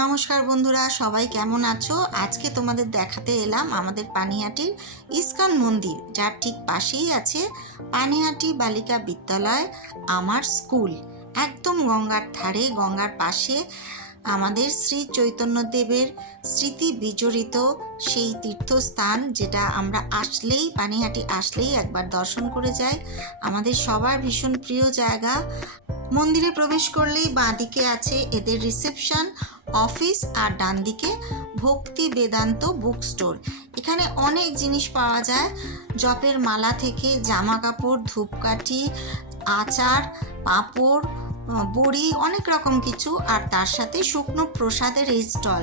নমস্কার বন্ধুরা, সবাই কেমন আছো? আজকে তোমাদের দেখাতে এলাম আমাদের পানিহাটির ইস্কন মন্দির, যার ঠিক পাশেই আছে পানিহাটি বালিকা বিদ্যালয়, আমার স্কুল। একদম গঙ্গার ধারে, গঙ্গার পাশে আমাদের শ্রী চৈতন্যদেবের স্মৃতি বিজড়িত সেই তীর্থস্থান, যেটা আমরা আসলেই, পানিহাটি আসলেই একবার দর্শন করে যাই। আমাদের সবার ভীষণ প্রিয় জায়গা মন্দিরে প্রবেশ করলেই বাঁদিকে আছে এদের রিসেপশন, অফিস আর ডান দিকে ভক্তি বেদান্ত বুক স্টোর এখানে অনেক জিনিস পাওয়া যায়। জপের মালা থেকে জামা কাপড় ধূপকাঠি, আচার, পাঁপড় বড়ি, অনেক রকম কিছু, আর তার সাথে শুকনো প্রসাদের এই স্টল।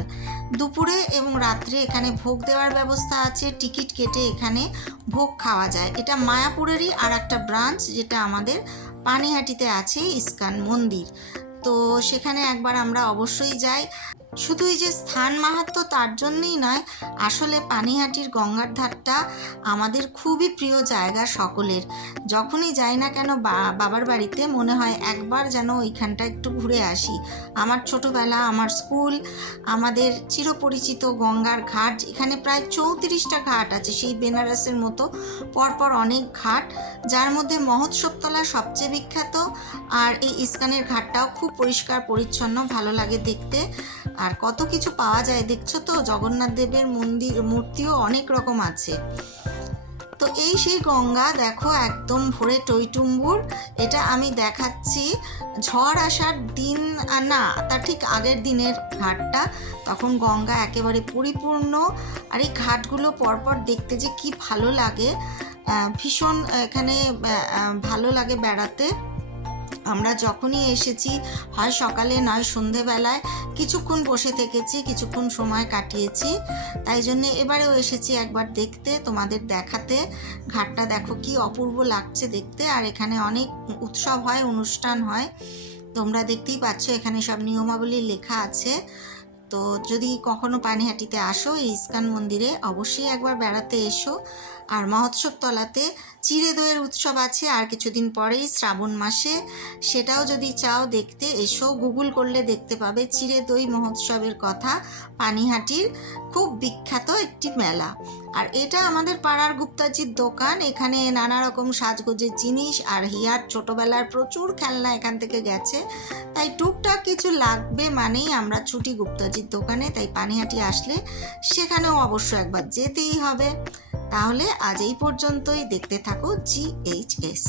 দুপুরে এবং রাত্রে এখানে ভোগ দেওয়ার ব্যবস্থা আছে। টিকিট কেটে এখানে ভোগ খাওয়া যায়। এটা মায়াপুরেরই আর একটা ব্রাঞ্চ, যেটা আমাদের পানিহাটিতে আছে, ইস্কান মন্দির। তো সেখানে একবার আমরা অবশ্যই যাই। শুধু এই যে স্থান মাহাত্ম তার জন্যই নয়, আসলে পানিহাটির গঙ্গার ধারটা আমাদের খুবই প্রিয় জায়গা সকলের। যখনই যাই না কেন বাবার বাড়িতে মনে হয় একবার যেন ওইখানটা একটু ঘুরে আসি। আমার ছোটবেলা, আমার স্কুল, আমাদের চিরপরিচিত গঙ্গার ঘাট, এখানে প্রায় চৌত্রিশটা ঘাট আছে সেই বেনারসের মতো, পরপর অনেক ঘাট, যার মধ্যে মহোৎসবতলা সবচেয়ে বিখ্যাত, আর এই ইস্কানের ঘাটটাও খুব পরিষ্কার, পরিচ্ছন্ন, ভালো লাগে দেখতে। আর কত কিছু পাওয়া যায় দেখছ তো? জগন্নাথ দেবের মন্দির, মূর্তিও অনেক রকম আছে। তো এই সেই গঙ্গা দেখো একদম ভোরে টইটুম্বুর। এটা আমি দেখাচ্ছি। ঝড় আসার দিন, না, তার ঠিক আগের দিনের ঘাটটা। তখন গঙ্গা একেবারে পরিপূর্ণ। আর এই ঘাটগুলো পরপর দেখতে যে কি ভালো লাগে। ভীষণ এখানে ভালো লাগে বেড়াতে। আমরা যখনই এসেছি, হয় সকালে, নয় সন্ধেবেলায়, কিছুক্ষণ বসে থেকেছি, কিছুক্ষণ সময় কাটিয়েছি। তাই জন্য এবারেও এসেছি একবার দেখতে, তোমাদের দেখাতে। ঘাটটা দেখো কি অপূর্ব লাগছে দেখতে, আর এখানে অনেক উৎসব হয়, অনুষ্ঠান হয়। তোমরা দেখতেই পাচ্ছ, এখানে সব নিয়মাবলী লেখা আছে। তো যদি কখনো পানিহাটিতে আসো, এই ইস্কান মন্দিরে, অবশ্যই একবার বেড়াতে এসো। আর মহোৎসব তলাতে চিড়ে দইয়ের উৎসব আছে। আর কিছুদিন পরেই শ্রাবণ মাসে। সেটাও যদি চাও দেখতে, এসো। গুগল করলে দেখতে পাবে চিড়ে দই মহোৎসবের কথা। পানিহাটির খুব বিখ্যাত একটি মেলা। আর এটা আমাদের পাড়ার গুপ্তাজির দোকান। এখানে নানা রকম সাজগোজের জিনিস আর হিয়ার ছোটোবেলার প্রচুর খেলনা এখান থেকে গেছে। তাই টুকটাক কিছু লাগবে মানেই আমরা ছুটি গুপ্তাজির দোকানে। তাই পানিহাটি আসলে সেখানেও অবশ্য একবার যেতেই হবে। তাহলে আজ এই পর্যন্তই। দেখতে থাকো জিএইচএস এইচ এস